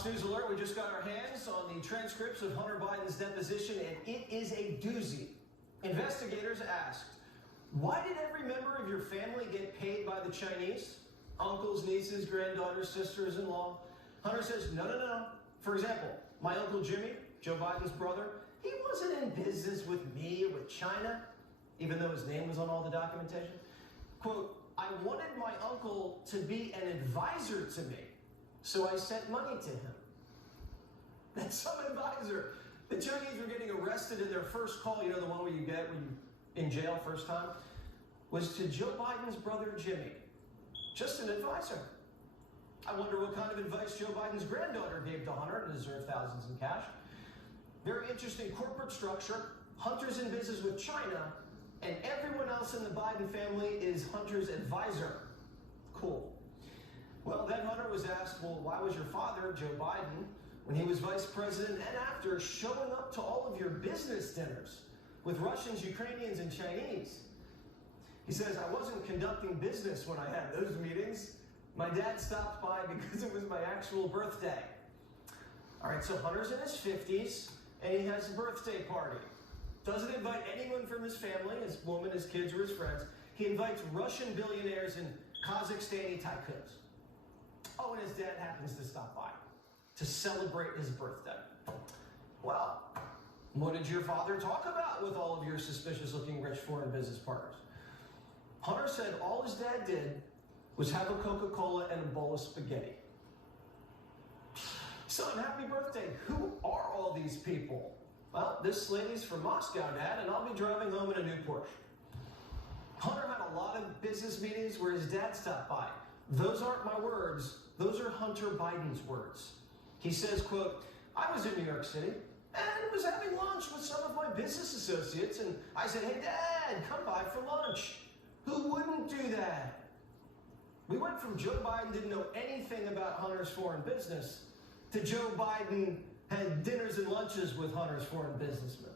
Fox News alert, we just got our hands on the transcripts of Hunter Biden's deposition, and it is a doozy. Investigators asked, why did every member of your family get paid by the Chinese? Uncles, nieces, granddaughters, sisters-in-law? Hunter says, no. For example, my Uncle Jimmy, Joe Biden's brother, he wasn't in business with me or with China, even though his name was on all the documentation. Quote, I wanted my uncle to be an advisor to me, so I sent money to him. That's some advisor. The Chinese were getting arrested, and their first call, you know, the one where you get when you're in jail first time, was to Joe Biden's brother, Jimmy. Just an advisor. I wonder what kind of advice Joe Biden's granddaughter gave to Hunter to deserve thousands in cash. Very interesting corporate structure. Hunter's in business with China, and everyone else in the Biden family is Hunter's advisor. Cool. Well, then Hunter was asked, well, why was your father, Joe Biden, when he was vice president and after, showing up to all of your business dinners with Russians, Ukrainians, and Chinese? He says, I wasn't conducting business when I had those meetings. My dad stopped by because it was my actual birthday. All right, so Hunter's in his 50s, and he has a birthday party. Doesn't invite anyone from his family, his woman, his kids, or his friends. He invites Russian billionaires and Kazakhstani tycoons. Oh, and his dad happens to stop by to celebrate his birthday. Well, what did your father talk about with all of your suspicious-looking rich foreign business partners? Hunter said all his dad did was have a Coca-Cola and a bowl of spaghetti. Son, happy birthday. Who are all these people? Well, this lady's from Moscow, Dad, and I'll be driving home in a new Porsche. Hunter had a lot of business meetings where his dad stopped by. Those aren't my words. Those are Hunter Biden's words. He says, quote, I was in New York City and was having lunch with some of my business associates, and I said, hey, Dad, come by for lunch. Who wouldn't do that? We went from Joe Biden didn't know anything about Hunter's foreign business to Joe Biden had dinners and lunches with Hunter's foreign businessmen.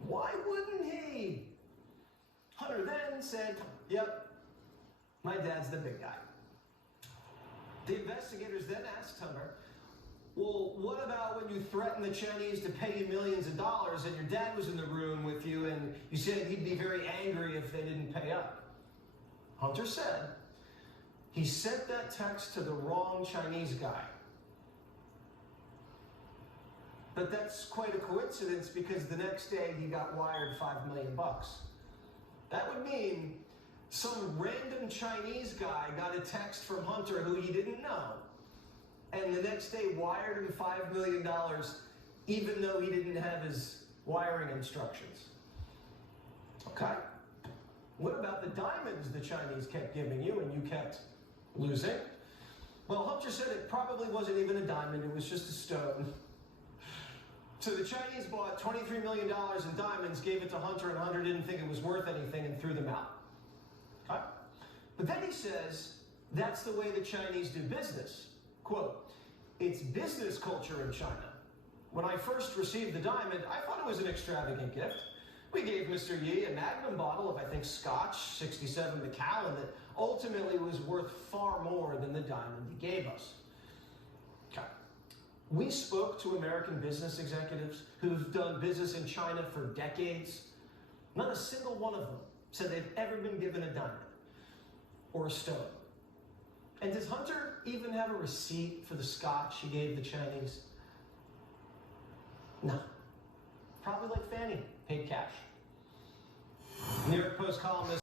Why wouldn't he? Hunter then said, yep, my dad's the big guy. The investigators then asked Hunter, well, what about when you threatened the Chinese to pay you millions of dollars and your dad was in the room with you and you said he'd be very angry if they didn't pay up? Hunter said he sent that text to the wrong Chinese guy. But that's quite a coincidence because the next day he got wired $5 million. That would mean some random Chinese guy got a text from Hunter who he didn't know, and the next day wired him $5 million even though he didn't have his wiring instructions. Okay. What about the diamonds the Chinese kept giving you and you kept losing? Well, Hunter said it probably wasn't even a diamond, it was just a stone. So the Chinese bought $23 million in diamonds, gave it to Hunter, and Hunter didn't think it was worth anything and threw them out. Okay? But then he says, that's the way the Chinese do business. Quote, it's business culture in China. When I first received the diamond, I thought it was an extravagant gift. We gave Mr. Yi a Magnum bottle of, I think, Scotch, 67 Macallan, that ultimately was worth far more than the diamond he gave us. Okay. We spoke to American business executives who've done business in China for decades. Not a single one of them said they've ever been given a diamond or a stone. And does Hunter even have a receipt for the Scotch he gave the Chinese? No. Probably like Fannie, paid cash. New York Post columnist